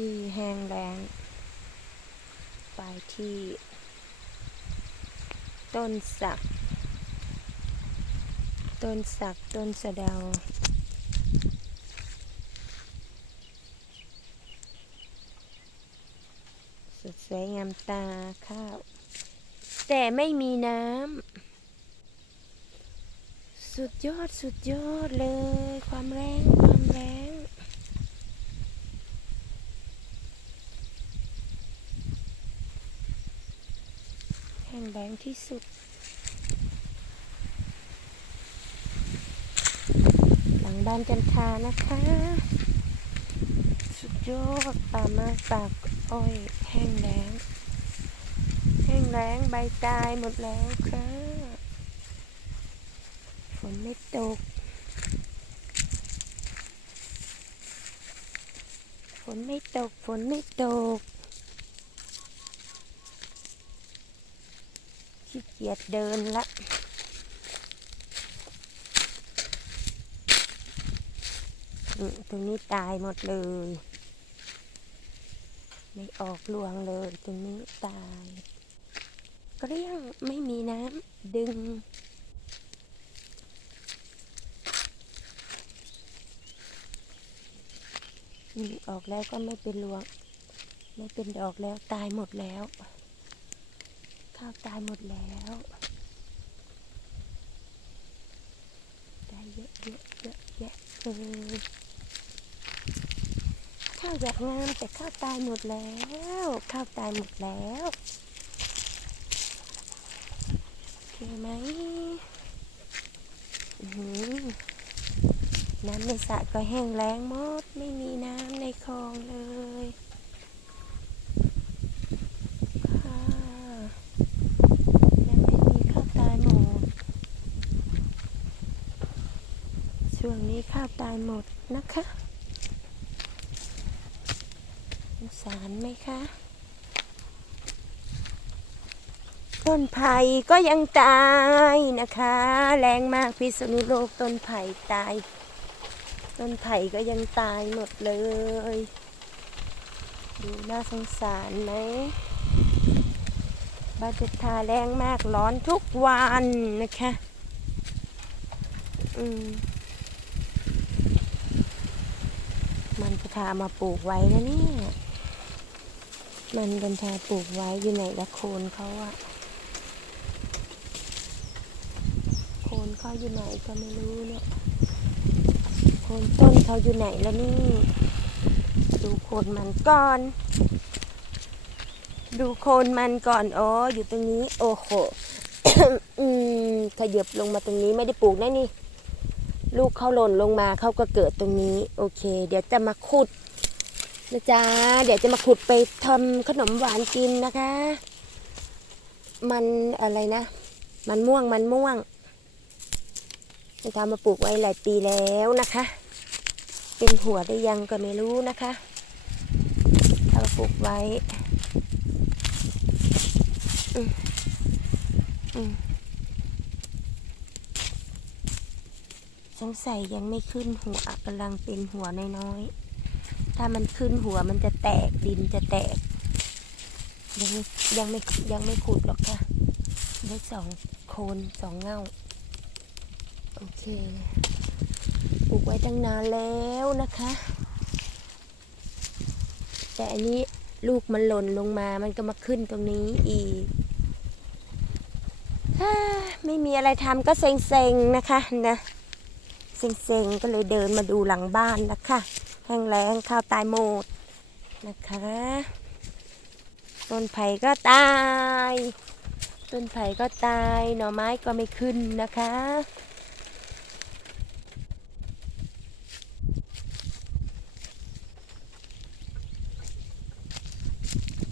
ที่แห้งแล้ง ไปที่ ต้นสัก ต้นสัก ต้นสะเดา สดสวยงามตาข้าว แต่ไม่มีน้ำ สุดยอดสุดยอดเลย ความแรง ความแรง แห้งแรงที่สุด หลังบ้านจันทานะคะ สุดยอดป่าม้ปากอ้อยแห้งแล้ง แห้งแล้งใบตายหมดแล้วค่ะ ฝนไม่ตก ฝนไม่ตก ฝนไม่ตก ขี้ เกียจเดินละตรงนี้ตายหมดเลย ไม่ออกรวงเลยตรงนี้ตายเกลี้ยงไม่มีน้ำดึงออกแล้วก็ไม่เป็นรวง ไม่เป็นดอกแล้วตายหมดแล้ว ข้าวตายหมดแล้วตายเยอะเยอะเยอะแยะเลยข้าวอยากงามแต่ข้าวตายหมดแล้ว ข้าวตายหมดแล้วโอเคไหมน้ำในสระก็แห้งแล้งหมด ไม่มีน้ำในคลองเลยค่ะและไม่มีข้าวตายหมด ช่วง นี้ข้าวตายหมดนะคะสงสารไหมคะ ต้นไผ่ก็ยังตายนะคะ แรงมากพิษณุโลกต้นไผ่ตาย ต้นไผ่ก็ยังตายหมดเลย ดูน่าสงสารไหมบานเจทาแรงมากร้อนทุกวันนะคะ อืม มันกระทามาปลูกไว้นะเนี่ย มันกัญชาปลูกไว้อยู่ไหนละโคนเขาอะโคนเขาอยู่ไหนก็ไม่รู้เนี่ย โคนต้นเขาอยู่ไหนแล้วนี่ ดูโคนมันก่อน ดูโคนมันก่อนอ๋ออยู่ตรงนี้ โอ้โหอืมขยับลงมาตรงนี้ไม่ได้ปลูกนะนี่ ลูกเขาหล่นลงมาเขาก็เกิดตรงนี้ โอเค เดี๋ยวจะมาขุดนะจ๊ะเดี๋ยวจะมาขุดไปทำขนมหวานกินนะคะ มันอะไรนะ มันม่วงมันม่วงจะทำมาปลูกไว้หลายปีแล้วนะคะ เป็นหัวได้ยังก็ไม่รู้นะคะถ้ามาปลูกไว้ อืมอืม งสัยยังไม่ขึ้นหัวกำลังเป็นหัวน้อยๆ ถ้ามันขึ้นหัวมันจะแตกดินจะแตก ยังไม่ยังไม่ยังไม่ขุดหรอกค่ะ ได้สองโคนสองเง่า โอเค ปลูกไว้ตั้งนานแล้วนะคะ แต่อันนี้ลูกมันหล่นลงมา มันก็มาขึ้นตรงนี้อีกไม่มีอะไรทำก็เซ็งๆนะคะนะ เซ็งๆ ก็เลยเดินมาดูหลังบ้านนะคะ แห้งแล้งข้าวตายหมดนะคะ ต้นไผ่ก็ตาย ต้นไผ่ก็ตาย หน่อไม้ก็ไม่ขึ้นนะคะ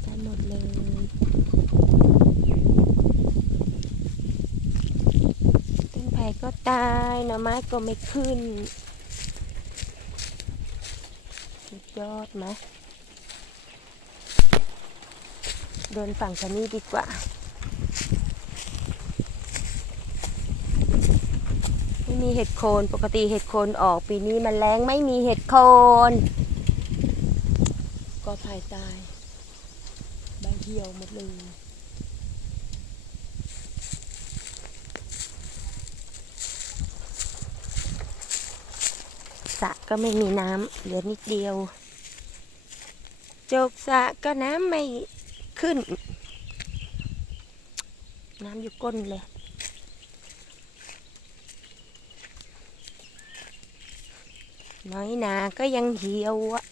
ตายหมดเลย ต้นไผ่ ก็ตายหน่อไม้ก็ไม่ขึ้นสุดยอดไหมเดินฝั่งทางนี้ดีกว่า ไม่มีเห็ดโคนปกติเห็ดโคนออกปีนี้มันแรงไม่มีเห็ดโคน ก็อไผ่ตายใบเหี่ยวหมดเลย สะก็ไม่มีน้ำเหลือนิดเดียว จกสะก็น้ำไม่ขึ้น น้ำอยู่ก้นเลย น้อยนาก็ยังเหี่ยวอะ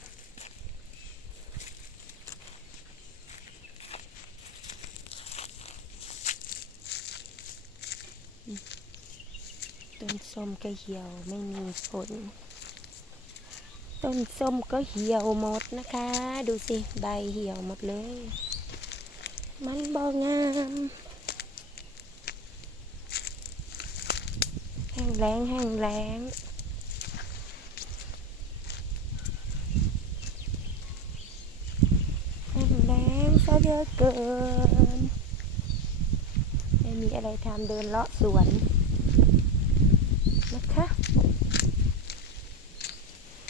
ต้นส้มก็เหี่ยวไม่มีฝน ต้นส้มก็เหี่ยวหมดนะคะ ดูสิใบเหี่ยวหมดเลย มันบองามแห้งแล้งแห้งแล้งแห้งแล้งซะเยอะเกิน ไม่มีอะไรทำเดินเลาะสวนนะคะ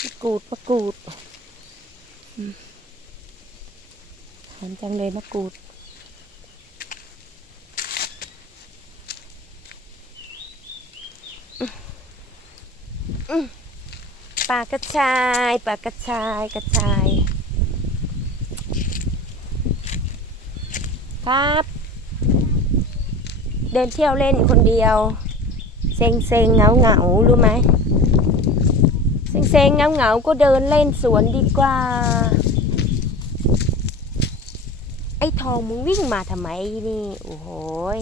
มะ กูดมะกรูดหอมจังเลยมะกรูด ปลากระชายปลากระชายกระชาย ครับ เดินเที่ยวเล่นคนเดียว เซ็งเซ็งเหงาเหงารู้ไหม เซงเซงเงาเงาก็เดินเล่นสวนดีกว่า ไอ้ทองมึงวิ่งมาทำไมนี่ โอ้โหย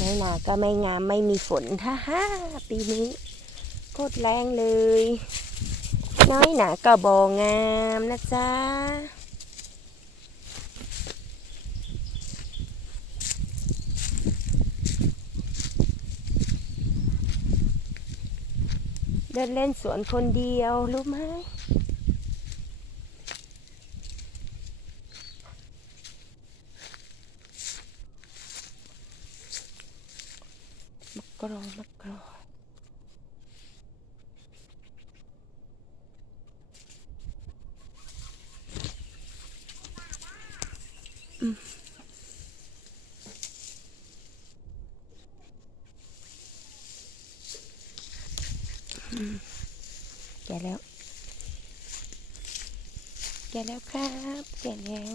น้อยหนาก็ไม่งามไม่มีฝนฮ่าฮ่าปีนี้โคตรแรงเลย น้อยหนาก็บองามนะจ๊ะ ดินเล่นสวนคนเดียว รู้ไหมมะกรอมะกรอ แก่แล้ว แก่แล้วครับ แก่แล้ว